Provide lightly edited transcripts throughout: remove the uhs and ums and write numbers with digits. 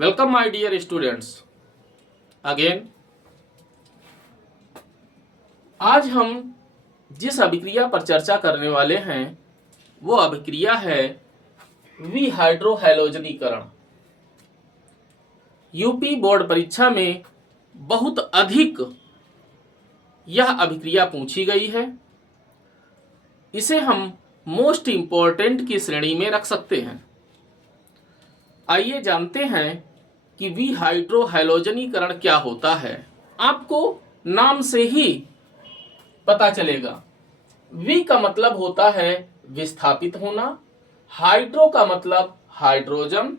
Welcome my dear students again. आज हम जिस अभिक्रिया पर चर्चा करने वाले हैं वो अभिक्रिया है विहाइड्रोहैलोजनीकरण। यूपी बोर्ड परीक्षा में बहुत अधिक यह अभिक्रिया पूछी गई है। इसे हम मोस्ट इंपॉर्टेंट की श्रेणी में रख सकते हैं। आइए जानते हैं कि विहाइड्रोहैलोजनीकरण क्या होता है। आपको नाम से ही पता चलेगा। वी का मतलब होता है विस्थापित होना, हाइड्रो का मतलब हाइड्रोजन,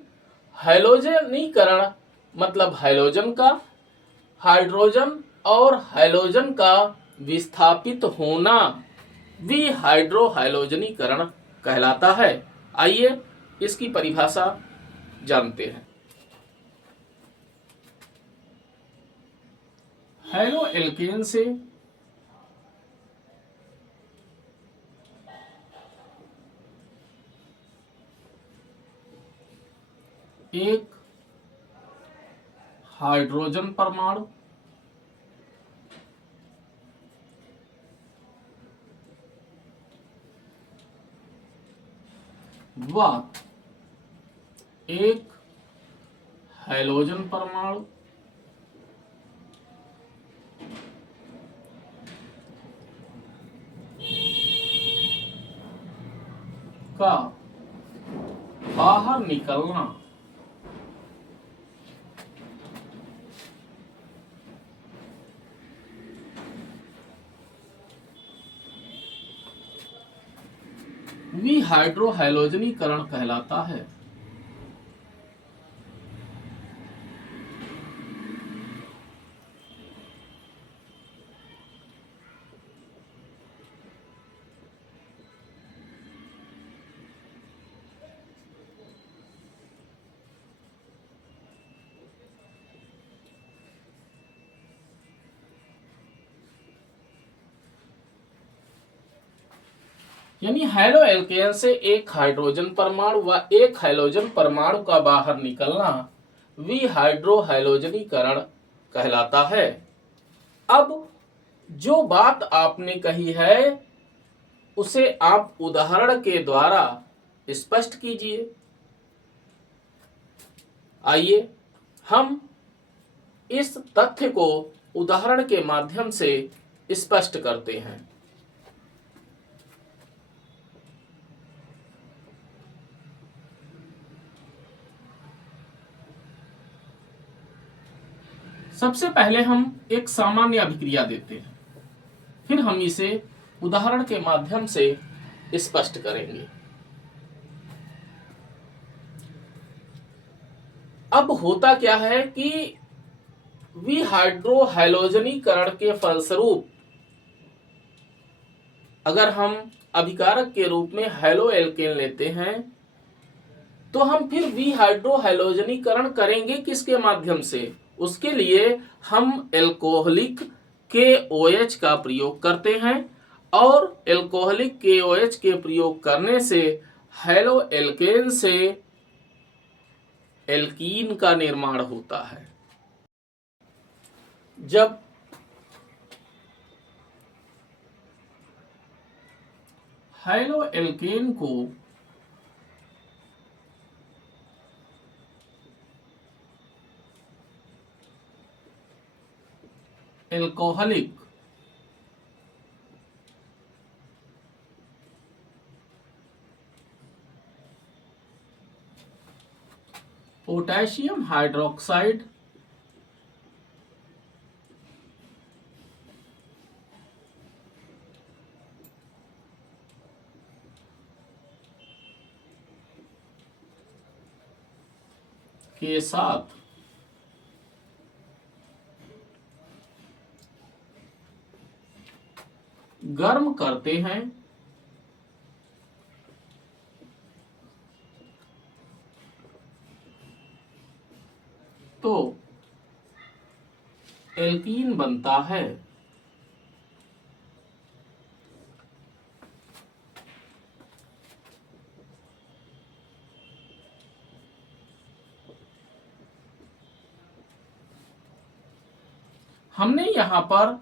हैलोजनीकरण मतलब हैलोजन का, हाइड्रोजन और हैलोजन का विस्थापित होना विहाइड्रोहैलोजनीकरण कहलाता है। आइए इसकी परिभाषा जानते हैं। हैलो एल्केन से एक हाइड्रोजन परमाणु व एक हैलोजन परमाणु का बाहर निकलना विहाइड्रोहैलोजनीकरण कहलाता है। यानी हैलो एल्केन से एक हाइड्रोजन परमाणु व एक हैलोजन परमाणु का बाहर निकलना विहाइड्रोहैलोजनीकरण कहलाता है। अब जो बात आपने कही है उसे आप उदाहरण के द्वारा स्पष्ट कीजिए। आइए हम इस तथ्य को उदाहरण के माध्यम से स्पष्ट करते हैं। सबसे पहले हम एक सामान्य अभिक्रिया देते हैं, फिर हम इसे उदाहरण के माध्यम से स्पष्ट करेंगे। अब होता क्या है कि विहाइड्रोहैलोजनीकरण के फलस्वरूप अगर हम अभिकारक के रूप में हैलो एल्केन लेते हैं तो हम फिर विहाइड्रोहैलोजनीकरण करेंगे किसके माध्यम से? उसके लिए हम एल्कोहलिक KOH का प्रयोग करते हैं और एल्कोहलिक KOH के प्रयोग करने से हैलो एल्केन से एल्कीन का निर्माण होता है। जब हैलो एल्केन को एल्कोहलिक पोटेशियम हाइड्रोक्साइड के साथ गर्म करते हैं तो एल्कीन बनता है। हमने यहां पर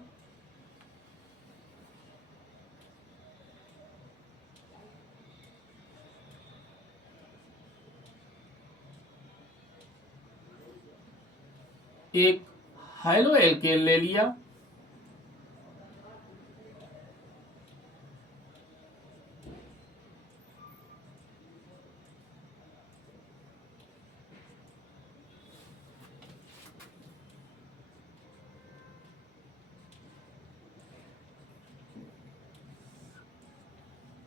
एक हाइलो एल्केन ले लिया,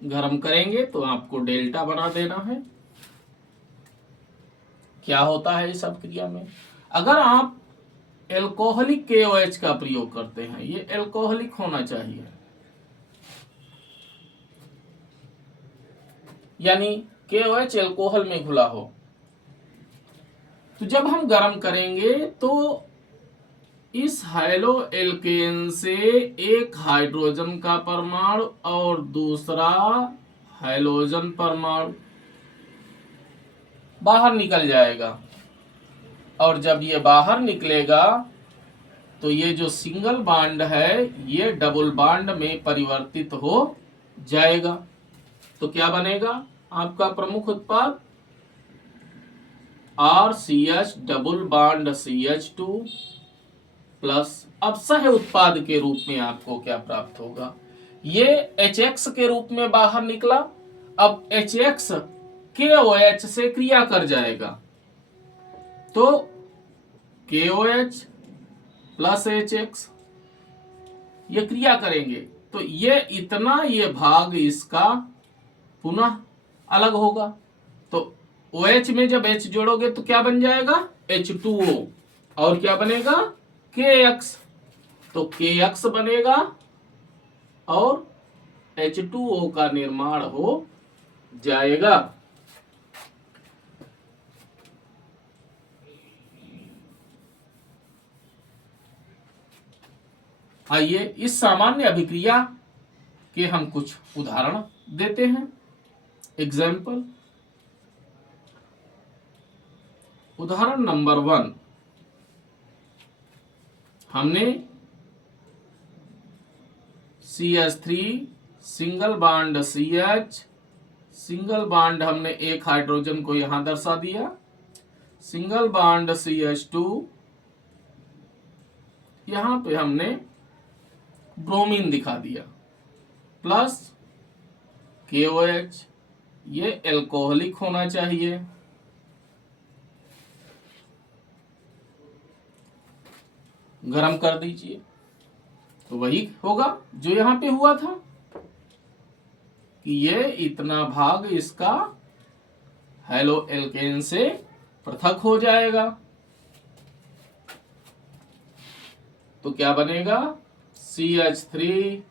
गरम करेंगे तो आपको डेल्टा बना देना है। क्या होता है इस अभिक्रिया में, अगर आप एल्कोहलिक KOH का प्रयोग करते हैं, ये एल्कोहलिक होना चाहिए, यानी KOH एल्कोहल में घुला हो, तो जब हम गर्म करेंगे तो इस हाइलो एल्केन से एक हाइड्रोजन का परमाणु और दूसरा हाइलोजन परमाणु बाहर निकल जाएगा, और जब ये बाहर निकलेगा तो ये जो सिंगल बॉन्ड है ये डबल बॉन्ड में परिवर्तित हो जाएगा। तो क्या बनेगा आपका प्रमुख उत्पाद, RCH double bond CH2 plus, अब सह उत्पाद के रूप में आपको क्या प्राप्त होगा, ये HX के रूप में बाहर निकला, अब HX KOH से क्रिया कर जाएगा, तो KOH प्लस HX ये क्रिया करेंगे, तो ये इतना, ये भाग इसका पुनः अलग होगा, तो OH में जब H जोड़ोगे तो क्या बन जाएगा H2O, और क्या बनेगा KX, तो KX बनेगा और H2O का निर्माण हो जाएगा। आइए इस सामान्य अभिक्रिया के हम कुछ उदाहरण देते हैं। एग्जाम्पल, उदाहरण नंबर 1, हमने CH3 single bond CH, single bond हमने एक हाइड्रोजन को यहां दर्शा दिया, सिंगल बॉन्ड CH2, यहां पे हमने ब्रोमीन दिखा दिया, प्लस KOH, ये एल्कोहलिक होना चाहिए, गरम कर दीजिए तो वही होगा जो यहां पे हुआ था कि ये इतना भाग इसका हेलो एल्केन से पृथक हो जाएगा, तो क्या बनेगा CH3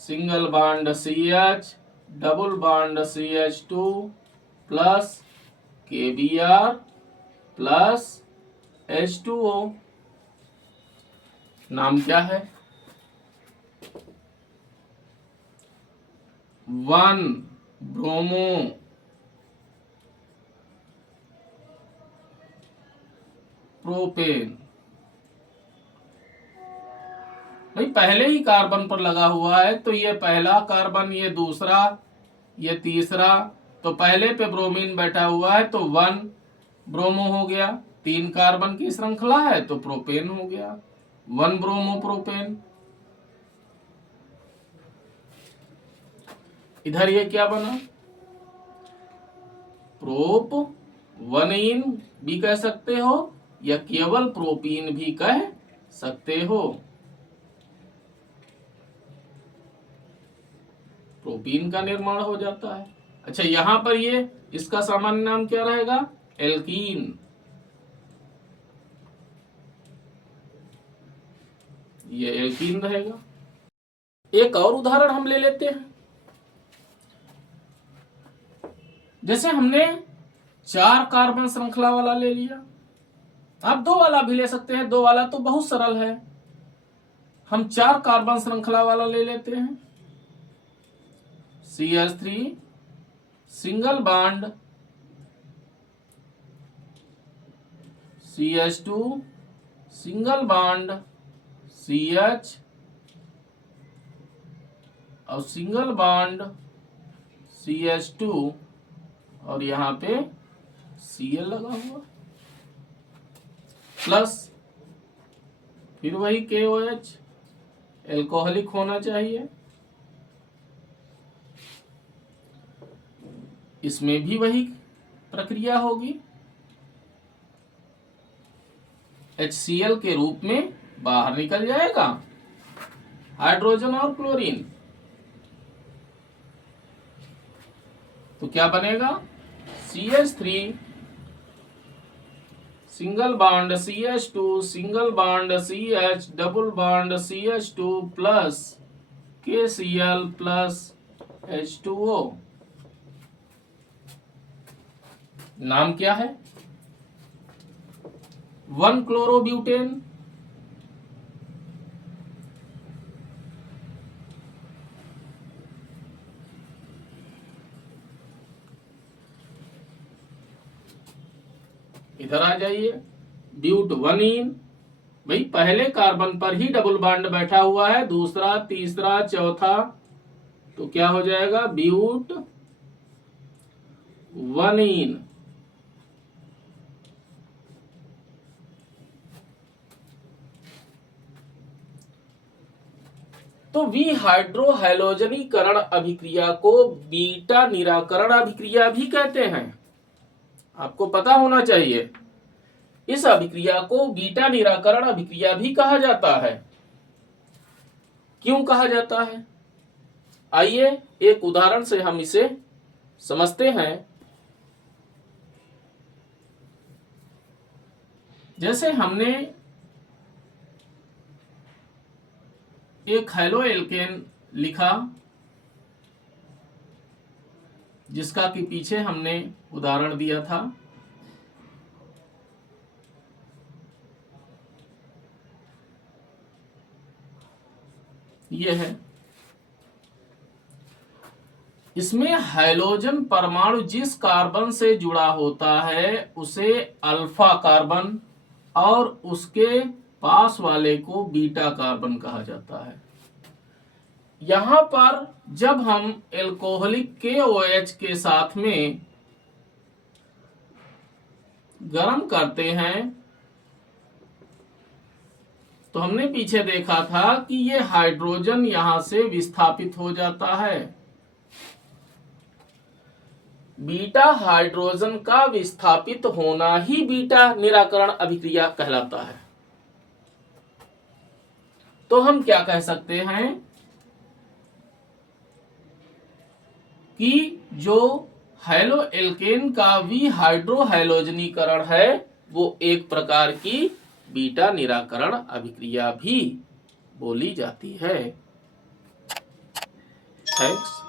single bond CH double bond CH2 plus KBr plus H2O, नाम क्या है 1 ब्रोमो प्रोपेन। भाई पहले ही कार्बन पर लगा हुआ है, तो ये पहला कार्बन, ये दूसरा, ये तीसरा, तो पहले पे ब्रोमीन बैठा हुआ है तो 1 ब्रोमो हो गया, 3 कार्बन की श्रृंखला है तो प्रोपेन हो गया, 1 ब्रोमो प्रोपेन। इधर ये क्या बना प्रोप 1इन भी कह सकते हो या केवल प्रोपीन भी कह सकते हो, प्रोपीन का निर्माण हो जाता है। अच्छा यहां पर ये इसका सामान्य नाम क्या रहेगा एल्कीन, ये एल्कीन रहेगा। एक और उदाहरण हम ले लेते हैं, जैसे हमने 4 कार्बन श्रृंखला वाला ले लिया, आप 2 वाला भी ले सकते हैं, 2 वाला तो बहुत सरल है, हम 4 कार्बन श्रृंखला वाला ले लेते हैं, CH3 single bond CH2 single bond CH और सिंगल बॉन्ड CH2 और यहाँ पे Cl लगा हुआ प्लस फिर वही KOH, एल्कोहलिक होना चाहिए। इसमें भी वही प्रक्रिया होगी, HCl के रूप में बाहर निकल जाएगा हाइड्रोजन और क्लोरीन। तो क्या बनेगा, CH3 single bond CH2 single bond CH double bond CH2 plus KCl plus H2O। नाम क्या है, 1-क्लोरोब्यूटेन। इधर आ जाइए, ब्यूट 1-इन। भाई पहले कार्बन पर ही डबल बॉन्ड बैठा हुआ है, दूसरा तीसरा चौथा, तो क्या हो जाएगा, ब्यूट 1-इन। तो विहाइड्रोहैलोजनीकरण अभिक्रिया को बीटा निराकरण अभिक्रिया भी कहते हैं, आपको पता होना चाहिए। इस अभिक्रिया को बीटा निराकरण अभिक्रिया भी कहा जाता है। क्यों कहा जाता है, आइए एक उदाहरण से हम इसे समझते हैं। जैसे हमने एक हैलो एल्केन लिखा, जिसका कि पीछे हमने उदाहरण दिया था। यह है, इसमें हाइड्रोजन परमाणु जिस कार्बन से जुड़ा होता है उसे अल्फा कार्बन और उसके पास वाले को बीटा कार्बन कहा जाता है। यहां पर जब हम एल्कोहलिक KOH के साथ में गर्म करते हैं तो हमने पीछे देखा था कि ये हाइड्रोजन यहां से विस्थापित हो जाता है। बीटा हाइड्रोजन का विस्थापित होना ही बीटा निराकरण अभिक्रिया कहलाता है। तो हम क्या कह सकते हैं कि जो हैलो एल्केन का विहाइड्रोहैलोजनीकरण है वो एक प्रकार की बीटा निराकरण अभिक्रिया भी बोली जाती है। थैंक्स।